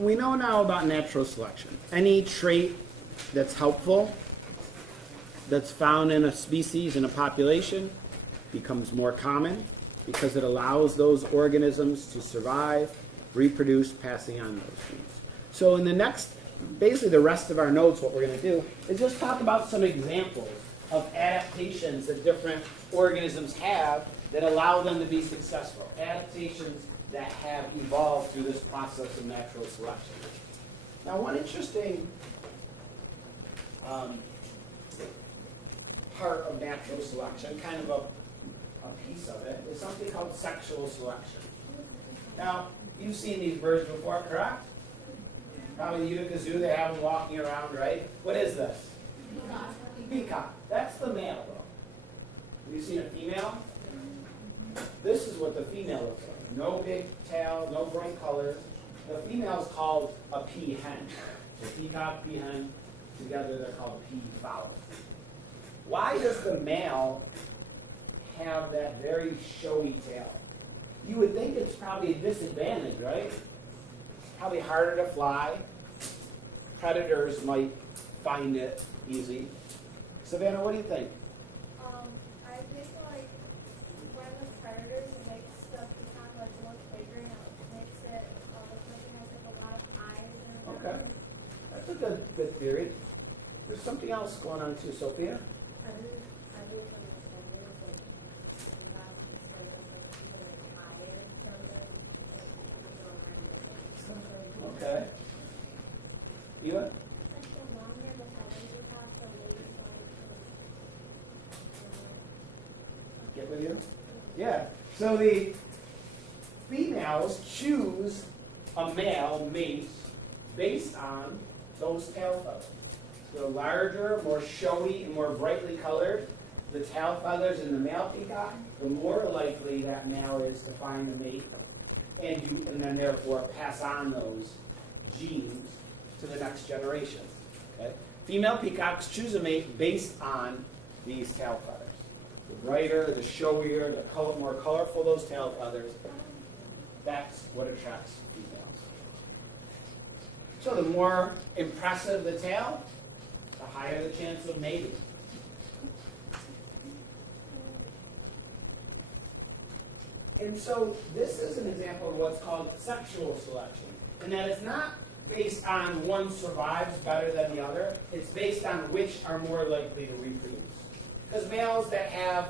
we know now about natural selection. Any trait that's helpful, that's found in a species, in a population, becomes more common because it allows those organisms to survive, reproduce, passing on those. So in the next, basically the rest of our notes, what we're going to do is just talk about some examples of adaptations that different organisms have that allow them to be successful. Adaptations that have evolved through this process of natural selection. Now, one interesting part of natural selection, kind of a piece of it, is something called sexual selection. Now, you've seen these birds before, correct? Probably you at the zoo, they have them walking around, right? What is this? Peacock. That's the male. Have you seen a female? This is what the female looks like. No big tail, no bright color. The female is called a peahen. The peacock, peahen, together they're called peafowl. Why does the male have that very showy tail? You would think it's probably a disadvantage, right? Probably harder to fly. Predators might find it easy. Savannah, what do you think? I think like when predators make stuff on like more children, it makes it a lot of time. Okay. That's a good theory. There's something else going on too, Sophia. Okay. Good. Yeah. So the females choose a male mate based on those tail feathers. They're larger, more showy, more brightly colored. The tail feathers in the male peacock, the more likely that male is to find a mate and then therefore pass on those genes to the next generation. Okay? Female peacocks choose a mate based on these tail feathers. The brighter, the showier, the more colorful those tail feathers, that's what attracts them. So the more impressive the tail, the higher the chance of mating. And so this is an example of what's called sexual selection. And that it's not based on one survives better than the other. It's based on which are more likely to reproduce. Because males that have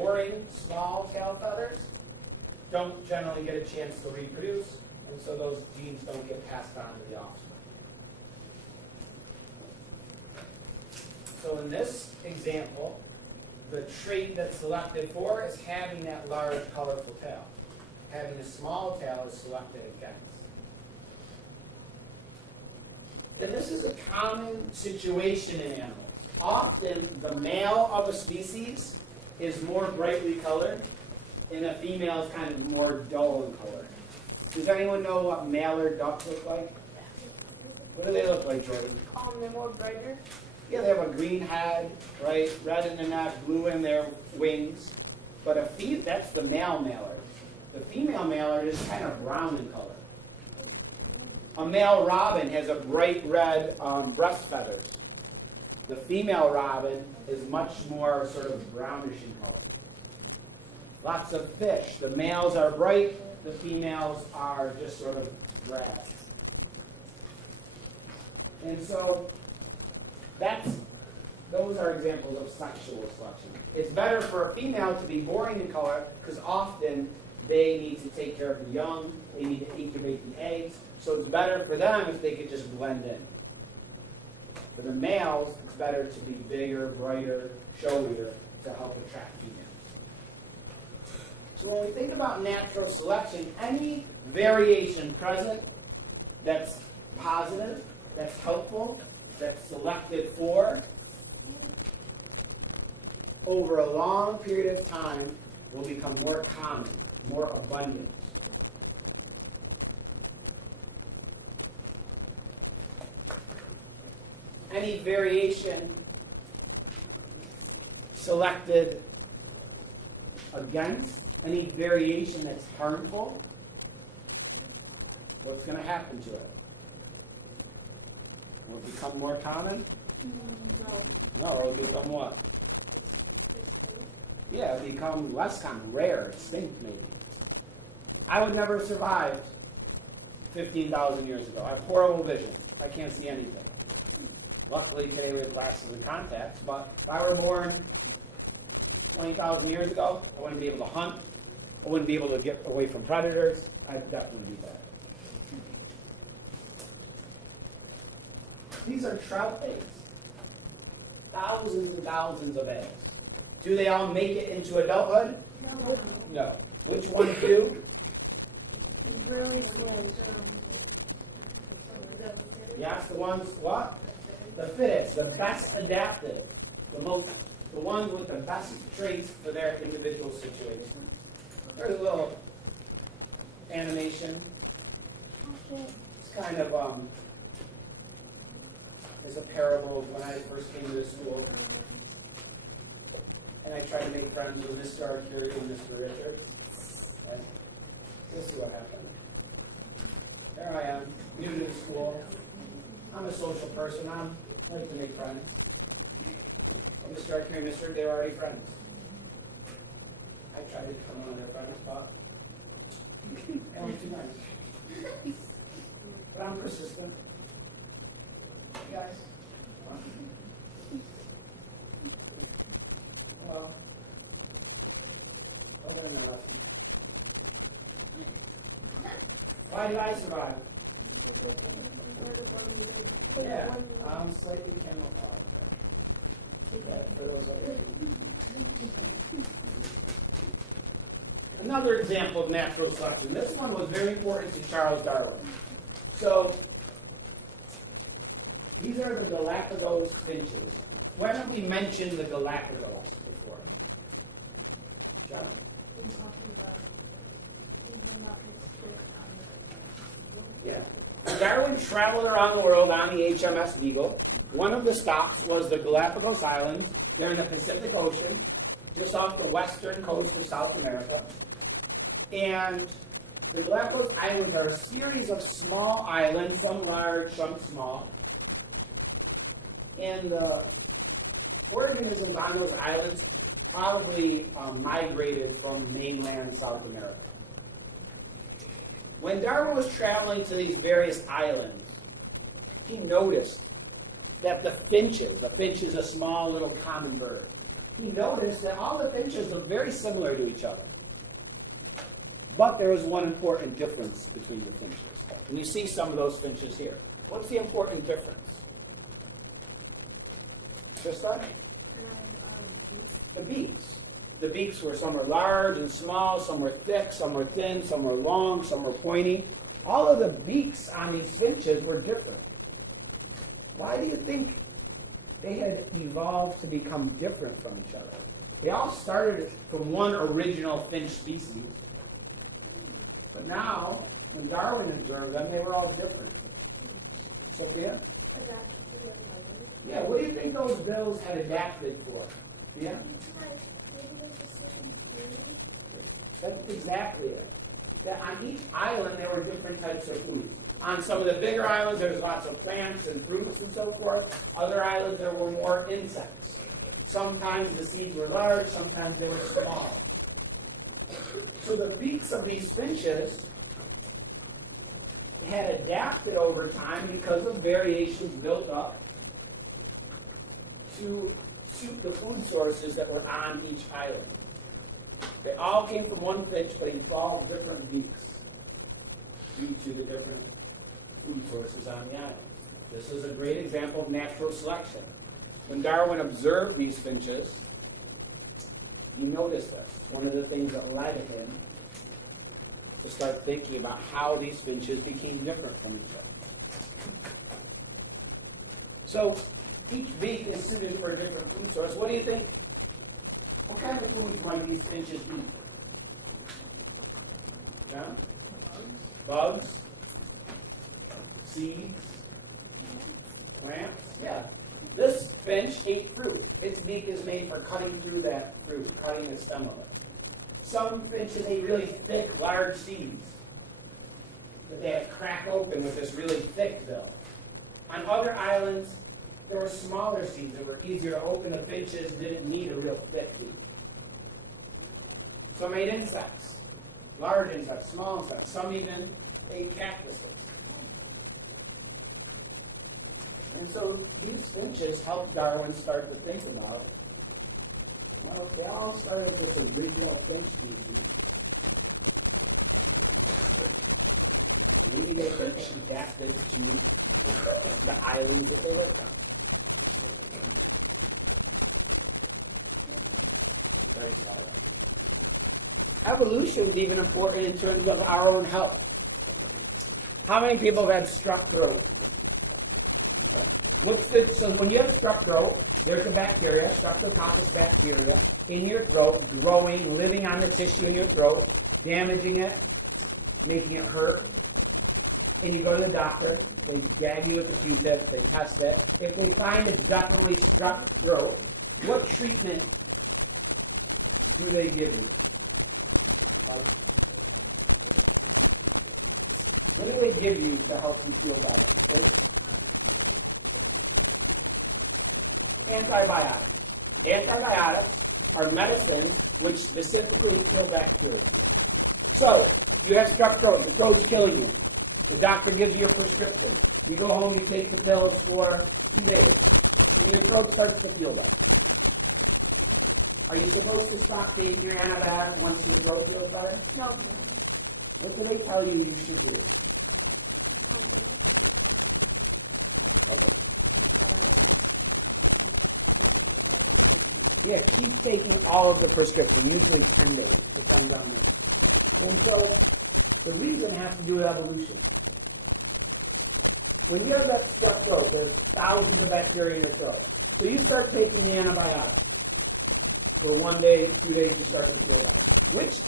boring, small tail feathers don't generally get a chance to reproduce, and so those genes don't get passed on to young. So in this example, the trait that's selected for is having that large, colorful tail. Having a small tail is selected against. So this is a common situation in animals. Often, the male of a species is more brightly colored, and the female is kind of more dull in color. Does anyone know what mallard ducks look like? What do they look like, Joey? They're more brighter. Yeah, they have a green head, right? Red in their neck, blue in their wings. But that's the male mallard. The female mallard is kind of brown in color. A male robin has a bright red breast feather. The female robin is much more sort of brownish in color. Lots of fish. The males are bright, the females are just sort of red. And so those are examples of sexual selection. It's better for a female to be boring in color because often they need to take care of the young, they need to incubate the eggs, so it's better for them if they could just blend in. For the males, it's better to be bigger, brighter, showier to help attract them. When we think about natural selection, any variation present that's positive, that's helpful, that's selected for, over a long period of time will become more common, more abundant. Any variation selected against, any variation that's harmful, what's going to happen? less common, rare, extinct maybe. I would never survive 15,000 years ago. I have horrible vision. I can't see anything. Luckily, they were in contact, but if I were born 20,000 years ago, I wouldn't be able to hunt. I wouldn't be able to get away from predators. I'd definitely be dead. These are trout eggs. Thousands and thousands of eggs. Do they all make it into adulthood? No. Which ones do? Yeah, the ones what? The fittest, the best adapted, the ones with the best traits for their individual situation. Very little animation. Kind of was a parable when I first came to the school. And I tried to make friends with this dark food and this terrific. This is what I think. There I am, new to the school. I'm a social person. I'm supposed to make friends. I just started doing this, they were already friends. Why did I survive? Another example of natural selection. This one was very important to Charles Darwin. So, these are the Galapagos Islands. Why don't we mention the Galapagos? Darwin traveled around the world on the HMS Beagle. One of the stops was the Galapagos Islands in the Pacific Ocean, just off the western coast of South America. And the Galapagos Islands are a series of small islands, some large, some small. And organisms on these islands probably migrated from mainland South America. When Darwin was traveling to these various islands, he noticed that the finches, a small little common bird, he noticed that all the finches are very similar to each other. But there was one important difference between them. And you see some of those finches here. What's the important difference? This one? The beaks. The beaks were some were large and small, some were thick, some were thin, some were long, some were pointy. All of the beaks on these finches were different. Why do you think they had evolved to become different from each other? They all started from one original finch species. Now, in Darwin's bird, when they were all different. Yeah, what do you think those bills had adapted to? Yeah. That's exactly it. Yeah, on each island, there were different types of food. On some of the bigger islands, there was lots of plants and fruits and so forth. Other islands, there were more insects. Sometimes the seeds were large, sometimes they were small. So the beaks of these finches had adapted over time because of variation built up to suit the food sources that were on each island. They all came to one place, but evolved different beaks due to the different food sources on the island. This is a great example of natural selection. When Darwin observed these finches, you notice that one of the things that relied on them start thinking about how these finches became different from each other. So each beak is sitting for a different food source. What do you think? What kind of food might these finches eat? Bugs? Seeds? Ants? Yeah. This finch ate fruit. Its beak is made for coming through that fruit, cutting the stem of it. Some finches ate really thick, large seeds. They had cracked open with this really thick dough. On other islands, there were smaller seeds that were easier to open. The finches didn't need a real thick seed. Some ate insects, large insects, small insects, some even ate cactuses. And so these creatures helped Darwin start to think about it. Evolution is even important in terms of our own health. How many people have strep throat? When you're strep throat, there's a bacteria in your throat, growing, living on the tissue in your throat, damaging it, making it hurt. You go to the doctor, they drag you to the doctor, and that's it. If they find that that's how you got the throat, what treatment do they give you?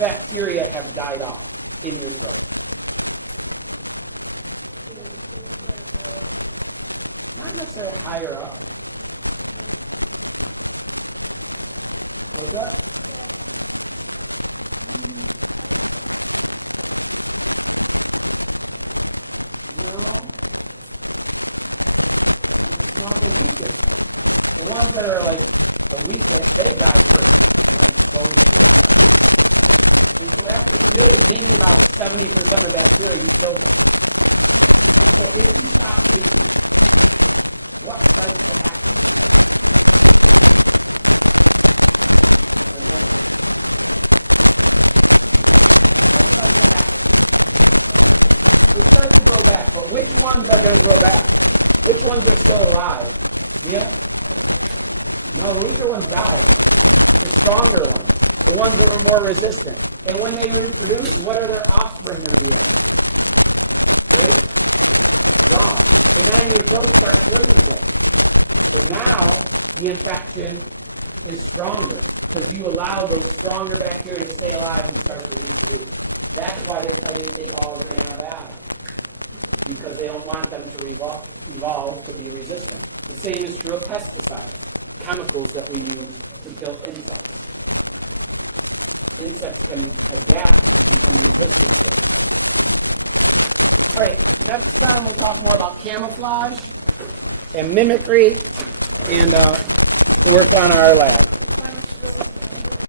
Bacteria have died off.